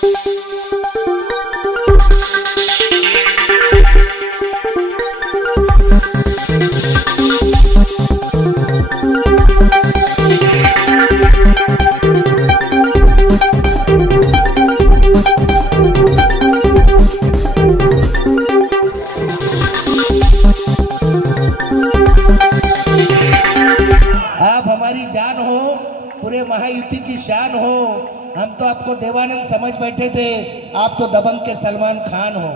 हमारी जान हो, पूरे महायुति की शान हो। हम तो आपको देवानंद समझ बैठे थे, आप तो दबंग के सलमान खान हो।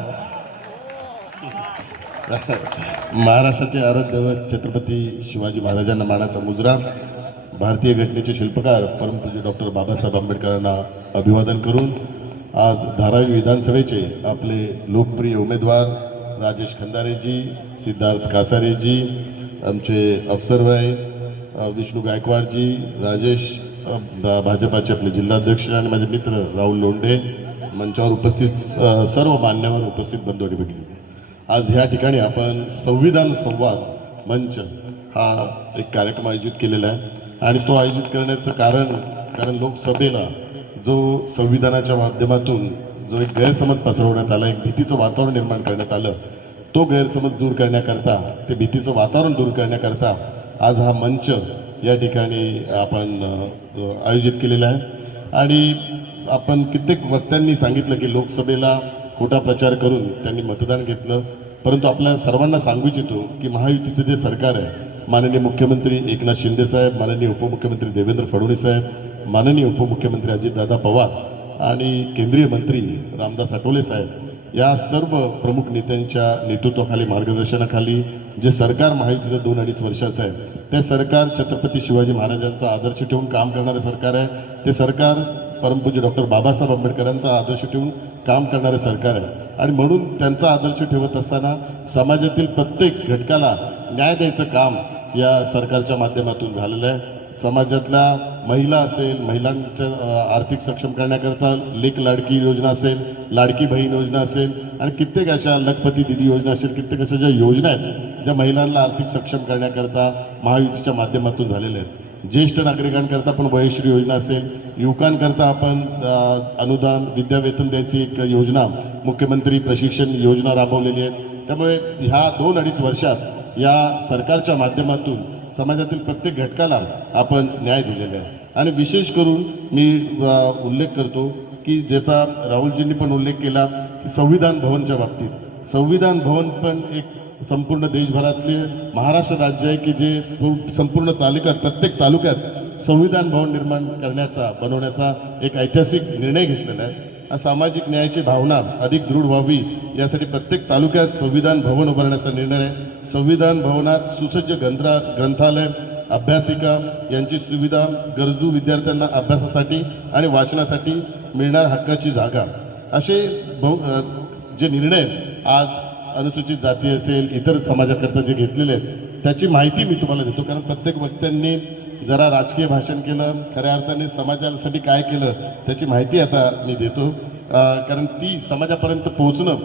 महाराष्ट्राचे आराध्य दैवत छत्रपती शिवाजी महाराजांना मानाचा मुजरा, भारतीय घटनेचे शिल्पकार परमपूज्य डॉक्टर बाबासाहेब आंबेडकरांना अभिवादन करून आज धारावी विधानसभेचे आपले लोकप्रिय उमेदवार राजेश खंदारेजी, सिद्धार्थ कासारेजी, आमचे अफसरभाई विष्णू गायकवाडजी, राजेश भाजपाचे आपले जिल्हाध्यक्ष आणि माझे मित्र राहुल लोंढे, मंचावर उपस्थित सर्व मान्यवर, उपस्थित बंधू आणि भगिनी, आज ह्या ठिकाणी आपण संविधान संवाद मंच हा एक कार्यक्रम आयोजित केलेला आहे आणि तो आयोजित करण्याचं कारण लोकसभेला जो संविधानाच्या माध्यमातून जो एक गैरसमज पसरवण्यात आला, एक भीतीचं वातावरण निर्माण करण्यात आलं, तो गैरसमज दूर करण्याकरता, ते भीतीचं वातावरण दूर करण्याकरता आज हा मंच या ठिकाणी आपण आयोजित केलेला आहे। आणि आपण कित्येक वक्त्यांनी सांगितलं की लोकसभेला खोटा प्रचार करून त्यांनी मतदान घेतलं, परंतु आपल्या सर्वांना सांगू इच्छितो की महायुतीचं जे सरकार आहे, माननीय मुख्यमंत्री एकनाथ शिंदे साहेब, माननीय उपमुख्यमंत्री देवेंद्र फडणवीस साहेब, माननीय उपमुख्यमंत्री अजितदादा पवार आणि केंद्रीय मंत्री रामदास आठवले साहेब, या सर्व प्रमुख नेत्यांच्या नेतृत्वाखाली, मार्गदर्शनाखाली जे सरकार महायुतीचं 2-2.5 वर्षाचं आहे, ते सरकार छत्रपती शिवाजी महाराजांचा आदर्श ठेवून काम करणारे सरकार आहे। ते सरकार परमपूज्य डॉक्टर बाबासाहेब आंबेडकरांचा आदर्श ठेवून काम करणारे सरकार आहे आणि म्हणून त्यांचा आदर्श ठेवत असताना समाजातील प्रत्येक घटकाला न्याय द्यायचं काम या सरकारच्या माध्यमातून झालेलं आहे। समाजातल्या महिला असेल, महिलांचं आर्थिक सक्षम करण्याकरता लेक लाडकी योजना असेल, लाडकी बहीण योजना असेल आणि कित्येक अशा लखपती दिदी योजना असेल, कित्येक अशा ज्या योजना आहेत ज्या महिलांना आर्थिक सक्षम करण्याकरता महायुतीच्या माध्यमातून झालेल्या आहेत। ज्येष्ठ नागरिकांकरता पण वयश्री योजना असेल, युवकांकरता आपण अनुदान विद्यावेतन द्यायची एक योजना, मुख्यमंत्री प्रशिक्षण योजना राबवलेली आहे। त्यामुळे ह्या 2-2.5 वर्षात या सरकारच्या माध्यमातून समाजातील प्रत्येक घटकाला आपण न्याय दिलेला आहे। आणि विशेष करून मी उल्लेख करतो की ज्याचा राहुलजींनी पण उल्लेख केला की संविधान भवनच्या बाबतीत, संविधान भवन पण एक संपूर्ण देशभरातले महाराष्ट्र राज्य आहे की जे संपूर्ण तालुक्यात, प्रत्येक तालुक्यात संविधान भवन निर्माण बनवण्याचा एक ऐतिहासिक निर्णय घेतलेला आहे। सामाजिक न्यायाची भावना अधिक दृढ व्हावी यासाठी प्रत्येक तालुक्यात संविधान भवन उभारण्याचा निर्णय आहे। संविधान भवनात सुसज्ज ग्रंथालय, अभ्यासिका यांची सुविधा, गरजू विद्यार्थ्यांना अभ्यासासाठी आणि वाचनासाठी मिळणार हक्काची जागा, असे जे निर्णय आज अनुसूचित जाती असेल, इतर समाजाकरता जे घेतलेले आहेत त्याची माहिती मी तुम्हाला देतो। कारण प्रत्येक वक्त्यांनी जरा राजकीय भाषण केलं, खऱ्या अर्थाने समाजासाठी काय केलं त्याची माहिती आता मी देतो, कारण ती समाजापर्यंत पोहोचणं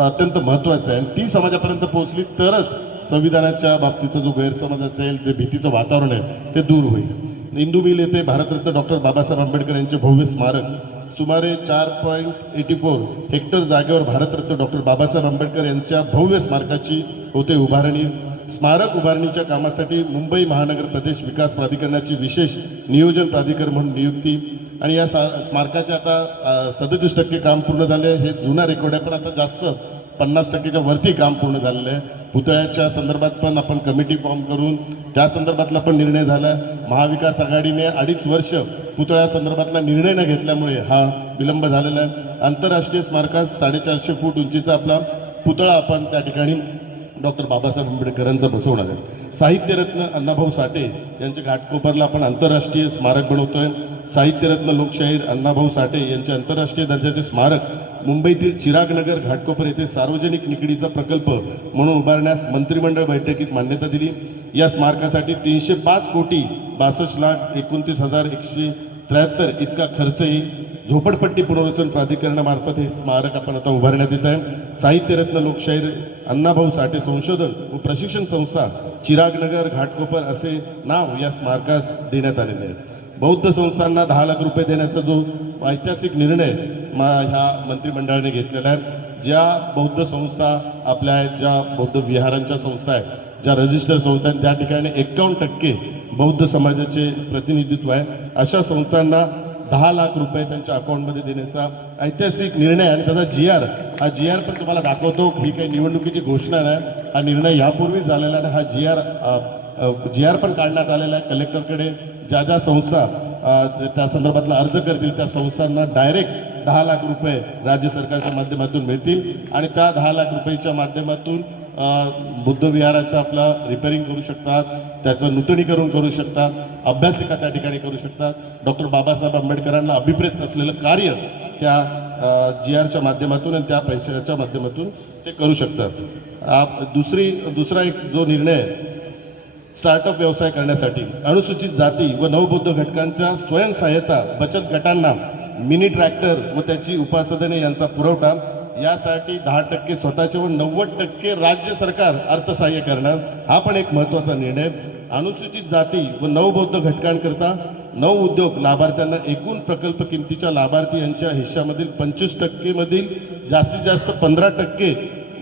अत्यंत महत्त्वाचं आहे आणि ती समाजापर्यंत पोहोचली तरच संविधानाच्या बाबतीचा जो गैरसमज असेल, जे भीतीचं वातावरण आहे ते दूर होईल। इंदू मिल येथे भारतरत्न डॉक्टर बाबासाहेब आंबेडकर यांचे भव्य स्मारक, सुमारे 4.84 हेक्टर जागेवर भारतरत्न डॉक्टर बाबासाहेब आंबेडकर यांच्या भव्य स्मारकाची होते उभारणी। स्मारक उभारणीच्या कामासाठी मुंबई महानगर प्रदेश विकास प्राधिकरणाची विशेष नियोजन प्राधिकारी म्हणून नियुक्ती आणि या स्मारकाचे आता 37% काम पूर्ण झाले। हे जुना रेकॉर्ड आहे, पण आता जास्त 50%च्या वरती काम पूर्ण झालेलं आहे। पुतळ्याच्या संदर्भात पण आपण कमिटी फॉर्म करून त्या संदर्भातला पण निर्णय झाला। महाविकास आघाडीने 2.5 वर्ष पुतळ्या संदर्भातला निर्णय न घेतल्यामुळे हा विलंब झालेला आहे। आंतरराष्ट्रीय स्मारकात 450 फूट उंचीचा आपला पुतळा आपण त्या ठिकाणी डॉक्टर बाबासाहेब आंबेडकरांचा बसवणार आहे। साहित्यरत्न अण्णाभाऊ साठे यांचे घाटकोपरला आपण आंतरराष्ट्रीय स्मारक बनवतोय। साहित्यरत्न लोकशाहीर अण्णाभाऊ साठे यांचे आंतरराष्ट्रीय दर्जाचे स्मारक मुंबईतील चिरागनगर घाटकोपर येथे सार्वजनिक निकडीचा प्रकल्प म्हणून उभारण्यास मंत्रिमंडळ बैठकीत मान्यता दिली। या स्मारकासाठी 305,29,29,173 इतका खर्च येईल। झोपडपट्टी पुनर्वसन प्राधिकरणामार्फत हे स्मारक आपण आता उभारण्यात येत आहे। साहित्यरत्न लोकशाहीर अण्णाभाऊ साठे संशोधन व प्रशिक्षण संस्था चिरागनगर घाटकोपर असे नाव या स्मारकास देण्यात आलेले आहे। बौद्ध संस्थांना 10 लाख रुपये देण्याचा जो ऐतिहासिक निर्णय ह्या मंत्रिमंडळाने घेतलेला आहे. ज्या बौद्ध संस्था आपल्या आहेत, ज्या बौद्ध विहारांच्या संस्था आहेत, ज्या रजिस्टर संस्था आहेत, त्या ठिकाणी 51% बौद्ध समाजाचे प्रतिनिधित्व आहे. अशा संस्थांना 10 लाख रुपये त्यांच्या अकाउंटमध्ये देण्याचा ऐतिहासिक निर्णय आणि त्याचा हा जी आर पण तुम्हाला दाखवतो. ही काही निवडणुकीची घोषणा नाही, हा निर्णय यापूर्वीच झालेला आहे. हा जी आर पण काढण्यात आलेला आहे कलेक्टरकडे. ज्या ज्या संस्था त्या संदर्भातला अर्ज करतील त्या संस्थांना डायरेक्ट 10 लाख रुपये राज्य सरकारच्या माध्यमातून मिळतील आणि त्या 10 लाख रुपयेच्या माध्यमातून बुद्ध विहाराचं आपलं रिपेअरिंग करू शकतात, त्याचं नूतनीकरण करू शकतात, अभ्यासिका त्या ठिकाणी करू शकतात. डॉक्टर बाबासाहेब आंबेडकरांना अभिप्रेत असलेलं कार्य त्या जी आरच्या माध्यमातून आणि त्या पैशाच्या माध्यमातून ते करू शकतात. दुसरा एक जो निर्णय आहे, स्टार्टअप व्यवसाय करण्यासाठी अनुसूचित जाती व नवबौद्ध घटकांच्या स्वयंसहाय्यता बचत गटांना मिनी ट्रॅक्टर व त्याची उपासाधने यांचा पुरवठा यासाठी 10% स्वतःचे व 90% राज्य सरकार अर्थसहाय्य करणार. हा पण एक महत्त्वाचा निर्णय. अनुसूचित जाती व नवबौद्ध घटकांकरता उद्योग लाभार्थ्यांना एकूण प्रकल्प किमतीच्या लाभार्थी यांच्या हिश्श्यामधील 25% मधील जास्तीत जास्त 15%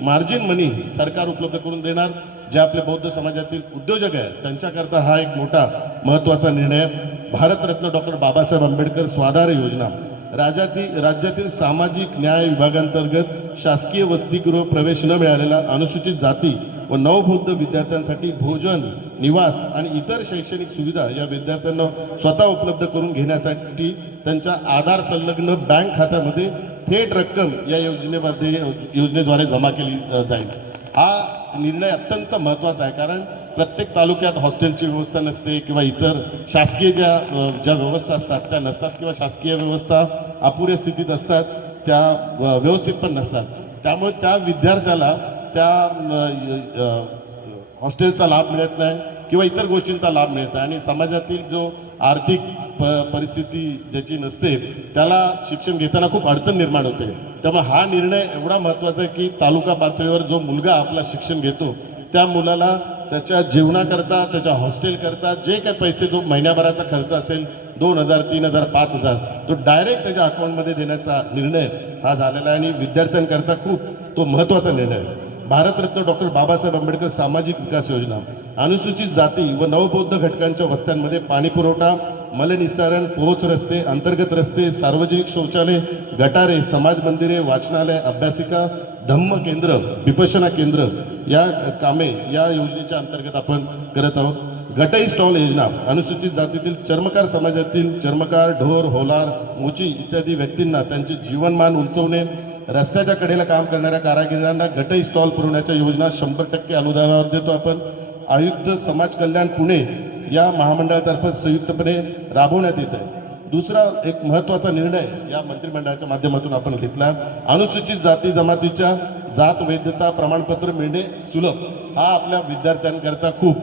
मार्जिन मनी सरकार उपलब्ध करून देणार. जे आपले बौद्ध समाजातील उद्योजक आहेत त्यांच्याकरता हा एक मोठा महत्त्वाचा निर्णय. भारतरत्न डॉक्टर बाबासाहेब आंबेडकर स्वाधार योजना राज्यातील सामाजिक न्याय विभागांतर्गत शासकीय वसतिगृह प्रवेश न मिळालेला अनुसूचित जाती व नवबौद्ध विद्यार्थ्यांसाठी भोजन, निवास आणि इतर शैक्षणिक सुविधा या विद्यार्थ्यांना स्वतः उपलब्ध करून घेण्यासाठी त्यांच्या आधार संलग्न बँक खात्यामध्ये थेट रक्कम या योजनेद्वारे जमा केली जाईल. हा निर्णय अत्यंत महत्त्वाचा आहे, कारण प्रत्येक तालुक्यात हॉस्टेलची व्यवस्था नसते किंवा इतर शासकीय ज्या व्यवस्था असतात त्या नसतात किंवा शासकीय व्यवस्था अपुऱ्या स्थितीत असतात, त्या व्यवस्थित पण नसतात. त्यामुळे त्या विद्यार्थ्याला त्या हॉस्टेलचा लाभ मिळत नाही किंवा इतर गोष्टींचा लाभ मिळत नाही आणि समाजातील जो आर्थिक परिस्थिती ज्याची नसते त्याला शिक्षण घेताना खूप अडचण निर्माण होते. त्यामुळे हा निर्णय एवढा महत्त्वाचा आहे की तालुका पातळीवर जो मुलगा आपला शिक्षण घेतो त्या मुलाला त्याच्या जेवणाकरता, त्याच्या हॉस्टेलकरता जे काही पैसे जो महिन्याभराचा खर्च असेल 2,000, 3,000, 5,000 तो डायरेक्ट त्याच्या अकाउंटमध्ये देण्याचा निर्णय हा झालेला आहे आणि विद्यार्थ्यांकरता खूप तो महत्त्वाचा निर्णय आहे. भारतरत्न डॉक्टर बाबासाहेब आंबेडकर सामाजिक विकास योजना अनुसूचित जाती व नवबौद्ध घटकांच्या वस्त्यांमध्ये पाणी पुरवठा, मलनिस्सारण, पोहोच रस्ते, अंतर्गत रस्ते, सार्वजनिक शौचालय, गटारे, समाज मंदिरे, वाचनालय, अभ्यासिका, धम्म केंद्र, विपश्यना केंद्र या कामे या योजनेच्या अंतर्गत आपण करत आहोत. गटई स्टॉल योजना अनुसूचित जातीतील चर्मकार समाजातील चर्मकार, ढोर, होलार, मोची इत्यादी व्यक्तींना त्यांचे जीवनमान उंचवणे, रस्त्याच्या कडेला काम करणाऱ्या कारागिरांना गटई स्टॉल पुरवण्याच्या योजना 100% अनुदानावर देतो आपण. आयुक्त समाज कल्याण पुणे या महामंडळातर्फे संयुक्तपणे राबवण्यात येत आहे. दुसरा एक महत्त्वाचा निर्णय या मंत्रिमंडळाच्या माध्यमातून आपण घेतला. अनुसूचित जाती जमातीच्या जात वैधता प्रमाणपत्र मिळणे सुलभ. हा आपल्या विद्यार्थ्यांकरता खूप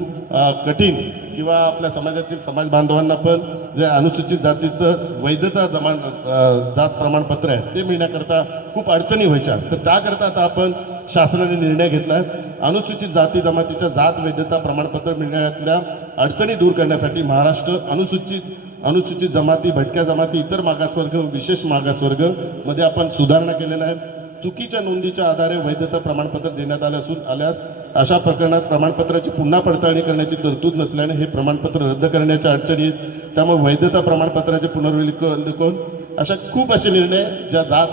कठीण किंवा आपल्या समाजातील समाज बांधवांना पण जे अनुसूचित जातीचं वैधता जात प्रमाणपत्र आहे ते मिळण्याकरता खूप अडचणी व्हायच्या. तर त्याकरता आता आपण शासनाने निर्णय घेतला आहे. अनुसूचित जाती जमातीच्या जात वैधता प्रमाणपत्र मिळण्यातल्या अडचणी दूर करण्यासाठी महाराष्ट्र अनुसूचित जमाती, भटक्या जमाती, इतर मागासवर्ग, विशेष मागासवर्ग मध्ये आपण सुधारणा केलेल्या आहे. चुकीच्या नोंदीच्या आधारे वैधता प्रमाणपत्र देण्यात आल्यास अशा प्रकरणात प्रमाणपत्राची पुन्हा पडताळणी करण्याची तरतूद नसल्याने हे प्रमाणपत्र रद्द करण्याच्या अडचणी आहेत. त्यामुळे वैधता प्रमाणपत्राचे पुनर्विलोकन अशा खूप असे निर्णय ज्या जात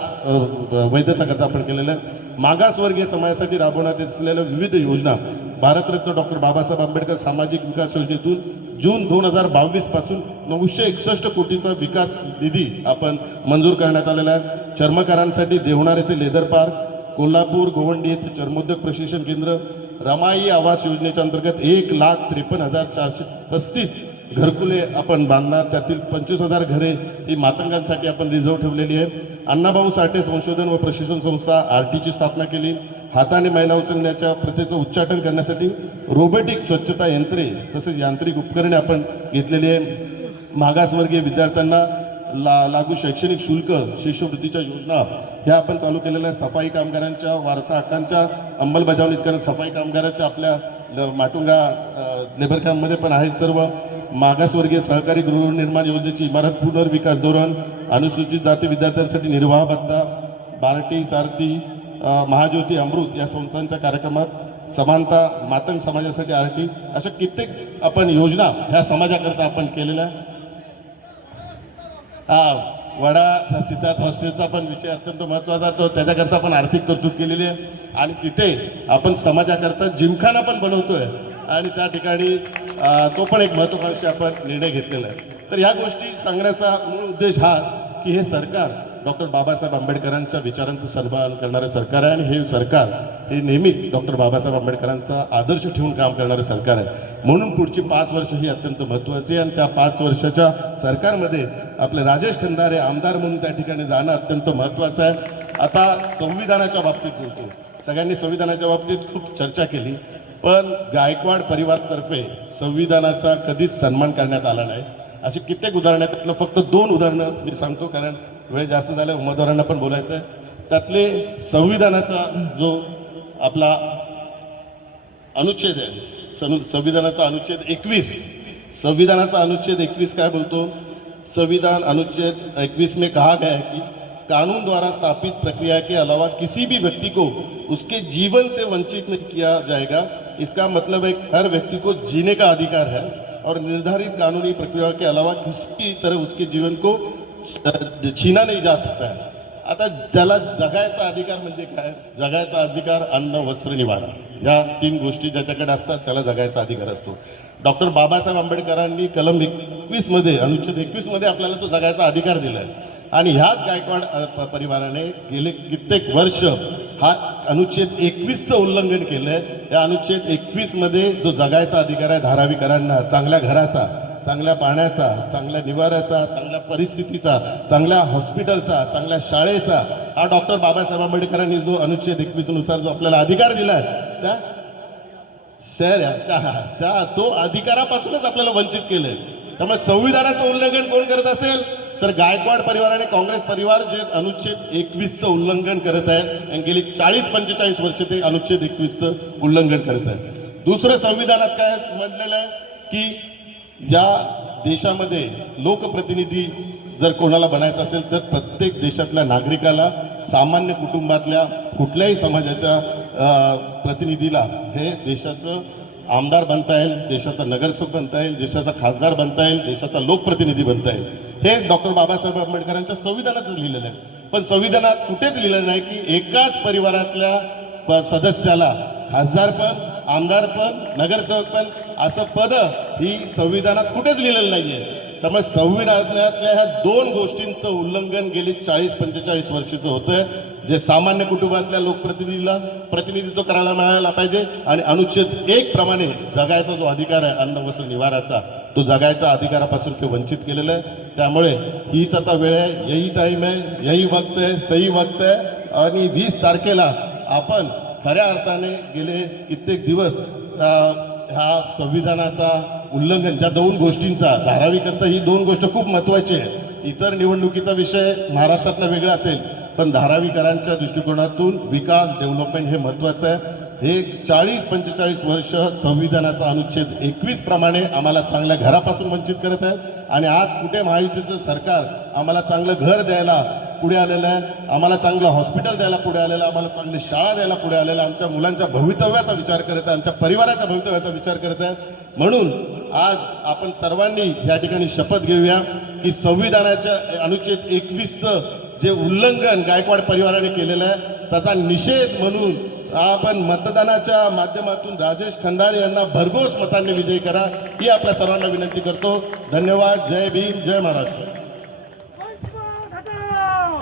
वैधता करता आपण केलेल्या आहेत. मागासवर्गीय समाजासाठी राबवण्यात असलेल्या विविध योजना भारतरत्न डॉक्टर बाबासाहेब आंबेडकर सामाजिक विकास योजनेतून जून 2022 पासून 961 कोटीचा विकास निधी आपण मंजूर करण्यात आलेला आहे. चर्मकारांसाठी देवनार येथे लेदर पार्क, कोल्हापूर गोवंडी येथे चर्मोद्योग प्रशिक्षण केंद्र, रमाई आवास योजनेच्या अंतर्गत 1,53,435 घरकुले आपण बांधणार. त्यातील 25,000 घरे ही मातंगांसाठी आपण रिझर्व ठेवलेली आहे. अण्णाभाऊ साठे संशोधन व प्रशिक्षण संस्था आरटीची स्थापना केली. हाताने मैला उचलण्याच्या प्रथेचं उच्चाटन करण्यासाठी रोबोटिक स्वच्छता यंत्रे तसेच यांत्रिक उपकरणे आपण घेतलेली आहे. मागासवर्गीय विद्यार्थ्यांना लागू शैक्षणिक शुल्क शिष्यवृत्तीच्या योजना ह्या आपण चालू केलेल्या आहे. सफाई कामगारांच्या वारसा हक्कांच्या अंमलबजावणीत कारण सफाई कामगारांच्या आपल्या माटुंगा लेबर कॅम्पमध्ये पण आहेत सर्व. मागासवर्गीय सहकारी गृहनिर्माण योजनेची इमारत पुनर्विकास धोरण, अनुसूचित जाती विद्यार्थ्यांसाठी निर्वाह भत्ता, बार्टी, सारथी, महाज्योती, अमृत या संस्थांच्या कार्यक्रमात समानता, मातंग समाजासाठी आरटी, अशा कित्येक आपण योजना ह्या समाजाकरता आपण केलेल्या. वडा सिद्धार्थ हॉस्टेलचा पण विषय अत्यंत महत्त्वाचा, तो त्याच्याकरता आपण आर्थिक तरतूद केलेली आहे. आणि तिथे आपण समाजाकरता जिमखाना पण बनवतोय आणि त्या ठिकाणी तो पण एक महत्त्वाकांक्षी आपण निर्णय घेतलेला आहे. तर ह्या गोष्टी सांगण्याचा मूळ उद्देश हा की हे सरकार डॉक्टर बाबासाहेब आंबेडकरांच्या विचारांचं सन्मान करणारं सरकार आहे आणि हे सरकार हे नेहमीच डॉक्टर बाबासाहेब आंबेडकरांचा आदर्श ठेवून काम करणारं सरकार आहे. म्हणून पुढची 5 वर्ष ही अत्यंत महत्त्वाची आहे आणि त्या 5 वर्षाच्या सरकारमध्ये आपले राजेश खंदारे आमदार म्हणून त्या ठिकाणी जाणं अत्यंत महत्त्वाचं आहे. आता संविधानाच्या बाबतीत बोलतो, सगळ्यांनी संविधानाच्या बाबतीत खूप चर्चा केली, पण गायकवाड परिवारातर्फे संविधानाचा कधीच सन्मान करण्यात आला नाही. अशी कित्येक उदाहरणं आहेत, त्यातलं फक्त 2 उदाहरणं मी सांगतो कारण वेळ जास्त झाला, उमेदवारांना पण बोलायचं आहे. त्यातले संविधानाचा जो आपला अनुच्छेद आहे, संविधानाचा अनुच्छेद 21, संविधानाचा अनुच्छेद 21 काय बोलतो? संविधान अनुच्छेद 21 में कहा गया है कि कानून द्वारा स्थापित प्रक्रिया के अलावा किसी भी व्यक्ति को उसके जीवन से वंचित नहीं किया जाएगा. इसका मतलब है हर व्यक्ति को जीने का अधिकार है और निर्धारित कानूनी प्रक्रिया के अलावा किसी भी तरह उसके जीवन को छीना नहीं जा सकता है. आता त्याला जगायचा अधिकार म्हणजे काय? जगायचा अधिकार अन्न, वस्त्र, निवारा या 3 गोष्टी ज्याच्याकडे असतात त्याला जगायचा अधिकार असतो. डॉक्टर बाबासाहेब आंबेडकरांनी कलम 21 मध्ये, अनुच्छेद 21 मध्ये आपल्याला तो जगायचा अधिकार दिला आहे आणि ह्याच गायकवाड परिवाराने गेले कित्येक वर्ष हा अनुच्छेद 21चं उल्लंघन केलं आहे. या अनुच्छेद 21 मध्ये जो जगायचा अधिकार आहे धारावीकरांना, चांगल्या घराचा, चांगल्या पाण्याचा, चांगल्या निवाऱ्याचा, चांगल्या परिस्थितीचा, चांगल्या हॉस्पिटलचा, चांगल्या शाळेचा, हा डॉक्टर बाबासाहेब आंबेडकरांनी जो अनुच्छेद 21 नुसार जो आपल्याला अधिकार दिला आहे त्या त्या तो अधिकारापासूनच आपल्याला वंचित केलंय. त्यामुळे संविधानाचं उल्लंघन कोण करत असेल तर गायकवाड परिवार आणि काँग्रेस परिवार जे अनुच्छेद 21चं उल्लंघन करत आहेत आणि गेली 40-45 वर्ष ते अनुच्छेद 21चं उल्लंघन करत आहेत. दुसरं संविधानात काय म्हटलेलं आहे की या देशामध्ये लोकप्रतिनिधी जर कोणाला बनायचं असेल तर प्रत्येक देशातल्या नागरिकाला, सामान्य कुटुंबातल्या कुठल्याही समाजाच्या प्रतिनिधीला हे देशाचं आमदार बनता येईल, देशाचा नगरसेवक बनता येईल, देशाचा खासदार बनता येईल, देशाचा लोकप्रतिनिधी बनता येईल. हे डॉक्टर बाबासाहेब आंबेडकरांच्या संविधानात लिहिलेलं आहे. पण संविधानात कुठेच लिहिलं नाही की एकाच परिवारातल्या सदस्याला खासदार पण, आमदार पण, नगरसेवक पण असं पद ही संविधानात कुठेच लिहिलेलं नाही आहे. त्यामुळे संविधानातल्या ह्या 2 गोष्टींचं उल्लंघन गेली 40-45 वर्षाचं होतंय, जे सामान्य कुटुंबातल्या लोकप्रतिनिधीला प्रतिनिधित्व करायला मिळायला पाहिजे आणि अनुच्छेद 1 प्रमाणे जगायचा जो अधिकार आहे अन्न, वस्त्र, निवाराचा, तो जगायच्या अधिकारापासून ते वंचित केलेलं आहे. त्यामुळे हीच आता वेळ आहे, यही टाईम आहे, यही वक्त आहे, सही वक्त आहे. आणि 20 तारखेला आपण खऱ्या अर्थाने गेले कित्येक दिवस ह्या संविधानाचा उल्लंघन, ज्या 2 गोष्टींचा, धारावीकरता ही 2 गोष्ट खूप महत्त्वाची आहे. इतर निवडणुकीचा विषय महाराष्ट्रातला वेगळा असेल, पण धारावीकरांच्या दृष्टिकोनातून विकास, डेव्हलपमेंट हे महत्त्वाचं आहे. हे 40-45 वर्ष संविधानाचा अनुच्छेद 21 प्रमाणे आम्हाला चांगल्या घरापासून वंचित करत आहे आणि आज कुठे महायुतीचं सरकार आम्हाला चांगलं घर द्यायला पुढे आलेलं आहे, आम्हाला चांगलं हॉस्पिटल द्यायला पुढे आलेलं आहे, आम्हाला चांगली शाळा द्यायला पुढे आलेलं आहे, आमच्या मुलांच्या भवितव्याचा विचार करत आहे, आमच्या परिवाराच्या भवितव्याचा विचार करत आहे. म्हणून आज आपण सर्वांनी या ठिकाणी शपथ घेऊया की संविधानाच्या अनुच्छेद 21चं जे उल्लंघन गायकवाड परिवाराने केलेलं आहे त्याचा निषेध म्हणून आपण मतदानाच्या माध्यमातून राजेश खंदारे यांना भरघोस मतांनी विजयी करा ही आपल्या सर्वांना विनंती करतो. धन्यवाद. जय भीम, जय महाराष्ट्र. हटाओ!